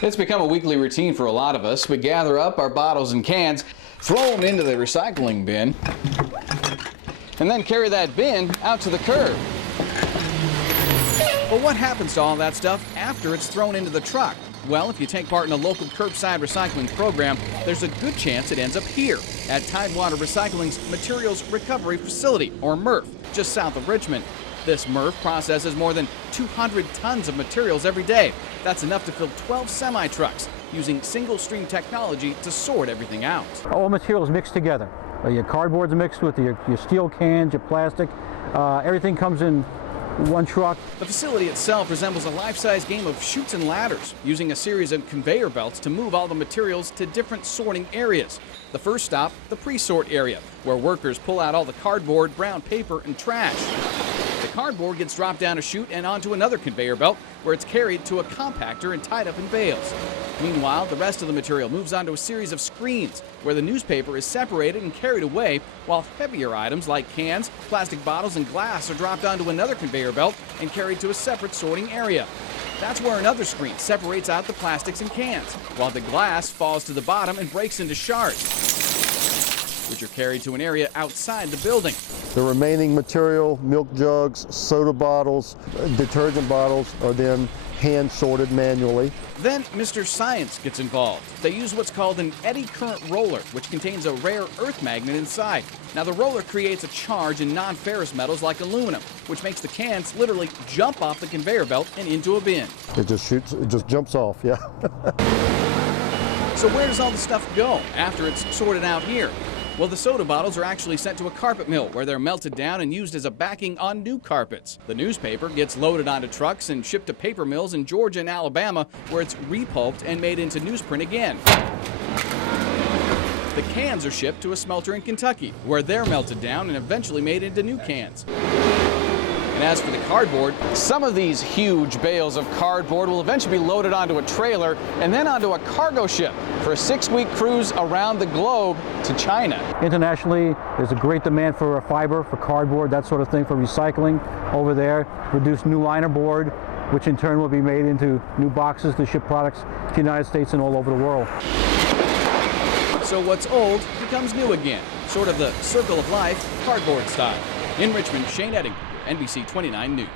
It's become a weekly routine for a lot of us. We gather up our bottles and cans, throw them into the recycling bin, and then carry that bin out to the curb. But what happens to all that stuff after it's thrown into the truck? Well, if you take part in a local curbside recycling program, there's a good chance it ends up here at Tidewater Recycling's Materials Recovery Facility, or MRF, just south of Richmond. This MRF processes more than 200 tons of materials every day. That's enough to fill 12 semi-trucks, using single-stream technology to sort everything out. All materials mixed together. Your cardboard's mixed with your steel cans, your plastic. Everything comes in one truck. The facility itself resembles a life-size game of chutes and ladders, using a series of conveyor belts to move all the materials to different sorting areas. The first stop, the pre-sort area, where workers pull out all the cardboard, brown paper, and trash. The cardboard gets dropped down a chute and onto another conveyor belt, where it's carried to a compactor and tied up in bales. Meanwhile, the rest of the material moves onto a series of screens, where the newspaper is separated and carried away, while heavier items like cans, plastic bottles, and glass are dropped onto another conveyor belt and carried to a separate sorting area. That's where another screen separates out the plastics and cans, while the glass falls to the bottom and breaks into shards, which are carried to an area outside the building. The remaining material, milk jugs, soda bottles, detergent bottles, are then hand sorted manually. Then Mr. Science gets involved. They use what's called an eddy current roller, which contains a rare earth magnet inside. Now the roller creates a charge in non-ferrous metals like aluminum, which makes the cans literally jump off the conveyor belt and into a bin. It just jumps off, yeah. So where does all the stuff go after it's sorted out here? Well, the soda bottles are actually sent to a carpet mill where they're melted down and used as a backing on new carpets. The newspaper gets loaded onto trucks and shipped to paper mills in Georgia and Alabama, where it's repulped and made into newsprint again. The cans are shipped to a smelter in Kentucky, where they're melted down and eventually made into new cans. And as for the cardboard, some of these huge bales of cardboard will eventually be loaded onto a trailer and then onto a cargo ship for a 6-week cruise around the globe to China. Internationally, there's a great demand for fiber, for cardboard, that sort of thing, for recycling over there. Produce new liner board, which in turn will be made into new boxes to ship products to the United States and all over the world. So what's old becomes new again, sort of the circle of life, cardboard style. In Richmond, Shane Edding, NBC 29 News.